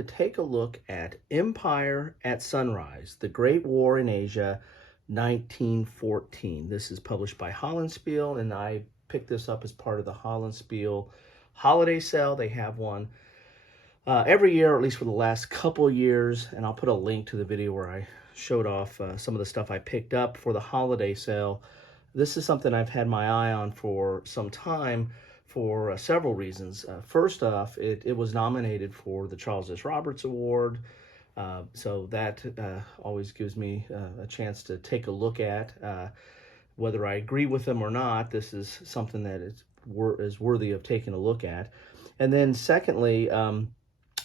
to take a look at Empire at Sunrise, The Great War in Asia, 1914. This is published by Hollandspiele, and I picked this up as part of the Hollandspiele holiday sale. They have one every year, or at least for the last couple of years, and I'll put a link to the video where I showed off some of the stuff I picked up for the holiday sale. This is something I've had my eye on for some time for several reasons. First off, it was nominated for the Charles S. Roberts Award, so that always gives me a chance to take a look at. Whether I agree with them or not, this is something that is worthy of taking a look at. And then secondly,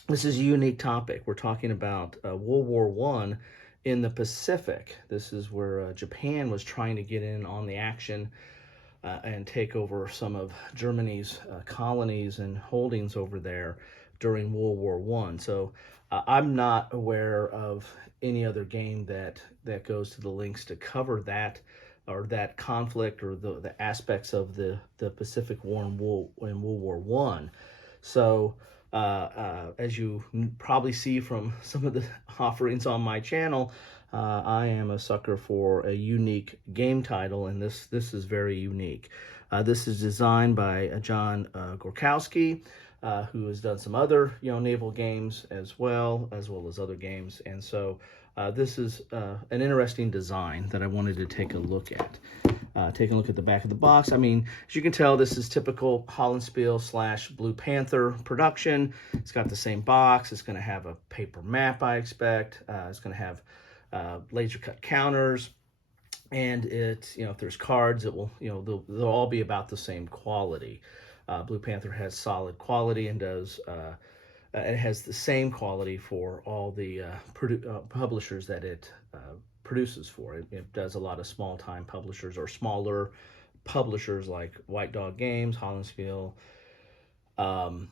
this is a unique topic. We're talking about World War I in the Pacific. This is where Japan was trying to get in on the action and take over some of Germany's colonies and holdings over there during World War I. So I'm not aware of any other game that goes to the lengths to cover that, or that conflict, or the aspects of the Pacific War in World War I. So as you probably see from some of the offerings on my channel, I am a sucker for a unique game title, and this is very unique. This is designed by John Gorkowski, who has done some other naval games as well as other games, and so this is an interesting design that I wanted to take a look at. Take a look at the back of the box. I mean, as you can tell, this is typical Hollandspiele / Blue Panther production. It's got the same box. It's going to have a paper map, I expect. It's going to have laser cut counters, and if there's cards, it will, they'll all be about the same quality. Blue Panther has solid quality and does it has the same quality for all the publishers that it produces for. It does a lot of small-time publishers or smaller publishers like White Dog Games, Hollandspiele, the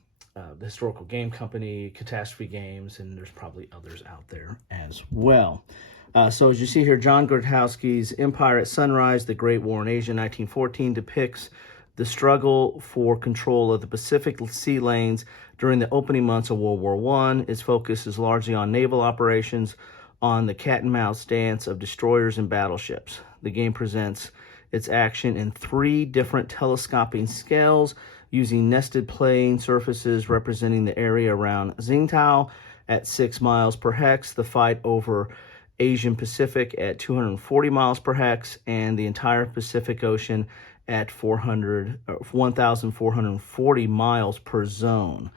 Historical Game Company, Catastrophe Games, and there's probably others out there as well. So as you see here, John Gorkowski's Empire at Sunrise, The Great War in Asia, 1914, depicts the struggle for control of the Pacific sea lanes during the opening months of World War I. Its focus is largely on naval operations, on the cat-and-mouse dance of destroyers and battleships. The game presents its action in 3 different telescoping scales, using nested playing surfaces representing the area around Tsingtao at 6 miles per hex, the fight over Asian Pacific at 240 miles per hex, and the entire Pacific Ocean at 1,440 miles per zone.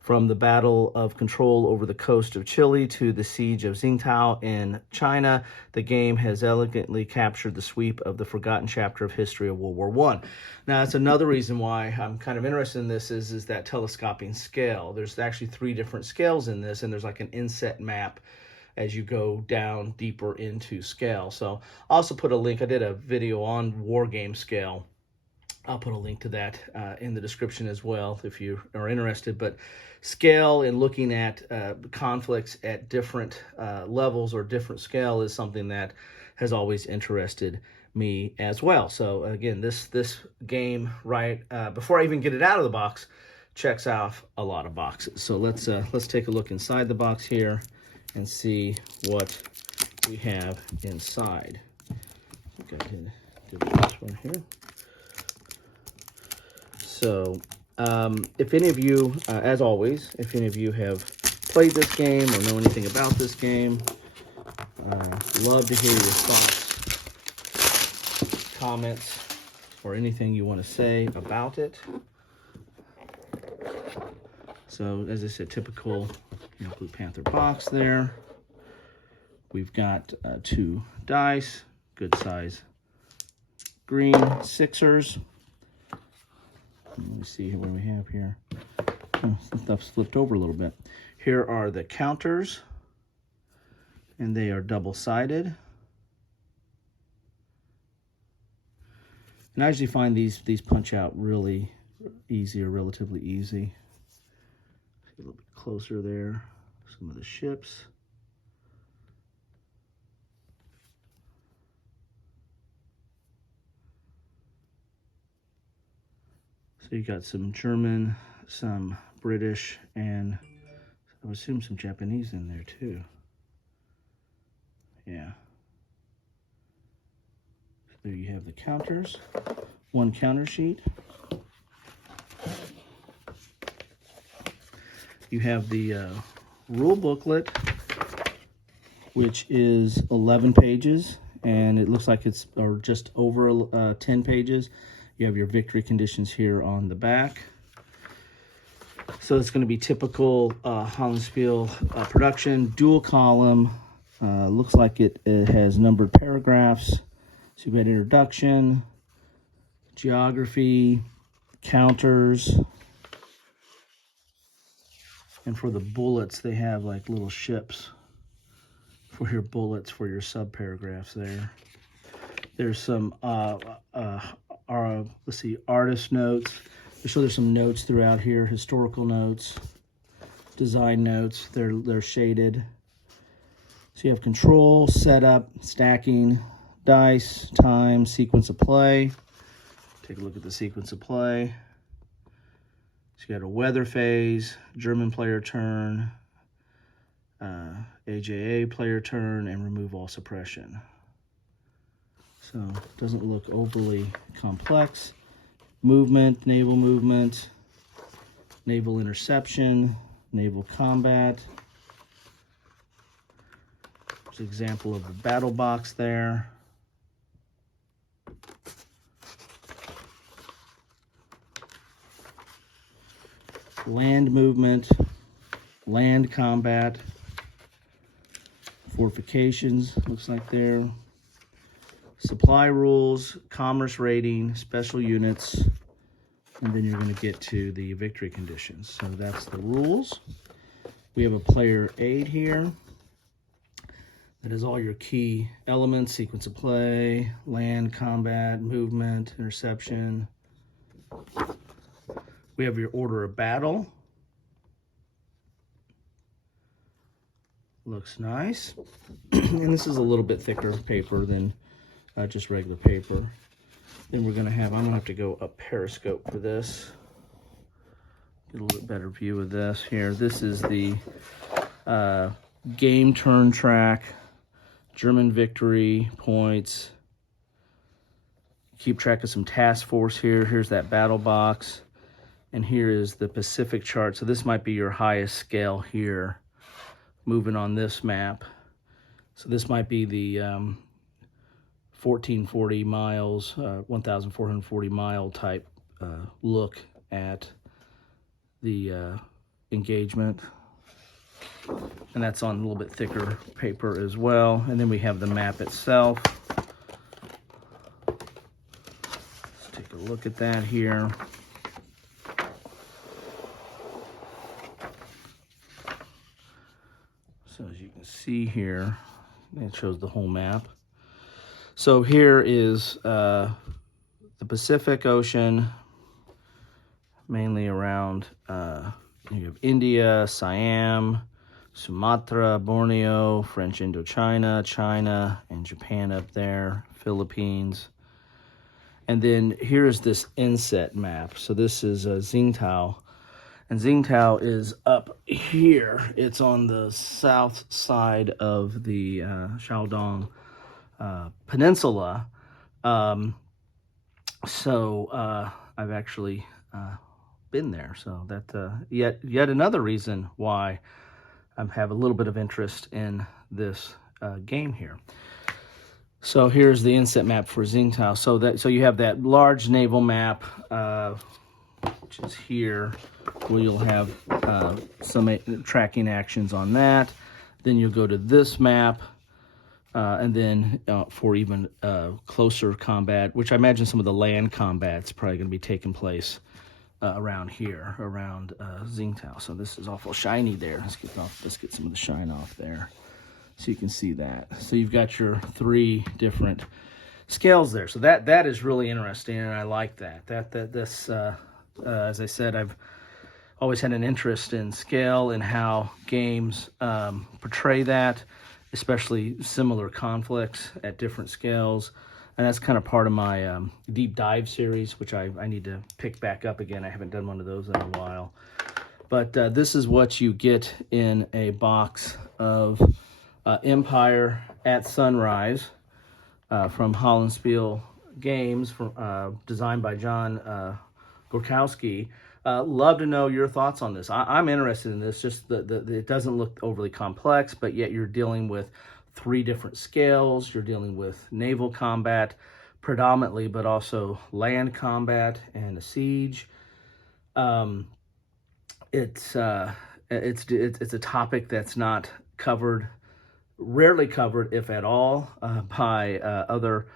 From the battle of control over the coast of Chile to the siege of Tsingtao in China, the game has elegantly captured the sweep of the forgotten chapter of history of World War I. Now, that's another reason why I'm kind of interested in this is that telescoping scale. There's actually 3 different scales in this, and there's like an inset map as you go down deeper into scale. So I'll also put a link. I did a video on Wargame scale. I'll put a link to that in the description as well if you are interested. But scale and looking at conflicts at different levels or different scale is something that has always interested me as well. So again, this game, right before I even get it out of the box, checks off a lot of boxes. So let's take a look inside the box here and see what we have inside. I think I did this one here. So, if any of you, as always, if any of you have played this game or know anything about this game, love to hear your thoughts, comments, or anything you want to say about it. So, as I said, typical Blue Panther box there. We've got 2 dice, good size green sixers. Let me see what we have here. Oh, some stuff's flipped over a little bit. Here are the counters, and they are double-sided. And I usually find these punch out really easy, or relatively easy. See a little bit closer there. Some of the ships. So you got some German, some British, and I would assume some Japanese in there too. Yeah. So there you have the counters. One counter sheet. You have the rule booklet, which is 11 pages, and it looks like it's or just over 10 pages. You have your victory conditions here on the back. So it's going to be typical Hollandspiele production, dual column. Looks like it has numbered paragraphs. So you've got introduction, geography, counters, and for the bullets, they have like little ships for your bullets for your sub-paragraphs there. There's some, let's see, artist notes. So there's some notes throughout here, historical notes, design notes. They're shaded. So you have control, setup, stacking, dice, time, sequence of play. Take a look at the sequence of play. So you got a weather phase, German player turn, AJA player turn, and remove all suppression. So it doesn't look overly complex. Movement, naval interception, naval combat. There's an example of the battle box there. Land movement, land combat, fortifications, looks like there. Supply rules, commerce rating, special units, and then you're going to get to the victory conditions. So that's the rules. We have a player aid here. That is all your key elements, sequence of play, land, combat, movement, interception. We have your order of battle. Looks nice. And this is a little bit thicker paper than just regular paper. Then we're going to have, I'm going to have to go up periscope for this. Get a little bit better view of this here. This is the game turn track, German victory points. Keep track of some task force here. Here's that battle box. And here is the Pacific chart. So this might be your highest scale here, moving on this map. So this might be the 1440 miles, 1,440 mile type look at the engagement. And that's on a little bit thicker paper as well. And then we have the map itself. Let's take a look at that here. So as you can see here, it shows the whole map. So here is the Pacific Ocean, mainly around, you have India, Siam, Sumatra, Borneo, French Indochina, China, and Japan up there, Philippines. And then here's this inset map. So this is Tsingtao. And Tsingtao is up here. It's on the south side of the Shandong Peninsula. So I've actually been there. So that yet another reason why I have a little bit of interest in this game here. So here's the inset map for Tsingtao. So you have that large naval map, which is here, where you'll have some tracking actions on that. Then you'll go to this map, and then for even closer combat, which I imagine some of the land combat's probably going to be taking place around here, around Tsingtao. So this is awful shiny there. Let's get some of the shine off there, so you can see that. So you've got your three different scales there. So that is really interesting, and I like that. This as I said, I've always had an interest in scale and how games portray that, especially similar conflicts at different scales. And that's kind of part of my deep dive series, which I need to pick back up again. I haven't done one of those in a while. But this is what you get in a box of Empire at Sunrise from Hollandspiele Games, designed by John Gorkowski. Love to know your thoughts on this. I'm interested in this. Just it doesn't look overly complex, but yet you're dealing with 3 different scales. You're dealing with naval combat predominantly, but also land combat and a siege. It's a topic that's not covered, rarely covered, if at all, by other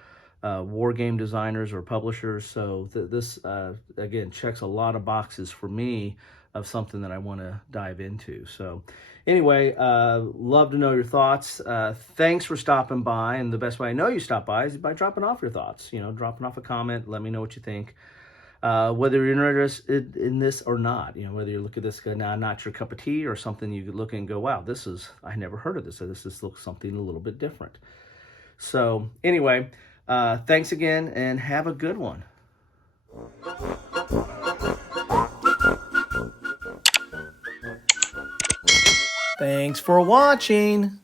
war game designers or publishers. So this again checks a lot of boxes for me of something that I want to dive into. So anyway, love to know your thoughts. Thanks for stopping by, and the best way I know you stop by is by dropping off your thoughts. Dropping off a comment. Let me know what you think. Whether you're interested in this or not, whether you look at this, not your cup of tea, or something you could look and go, wow, I never heard of this. So this looks something a little bit different. So anyway, thanks again, and have a good one. Thanks for watching.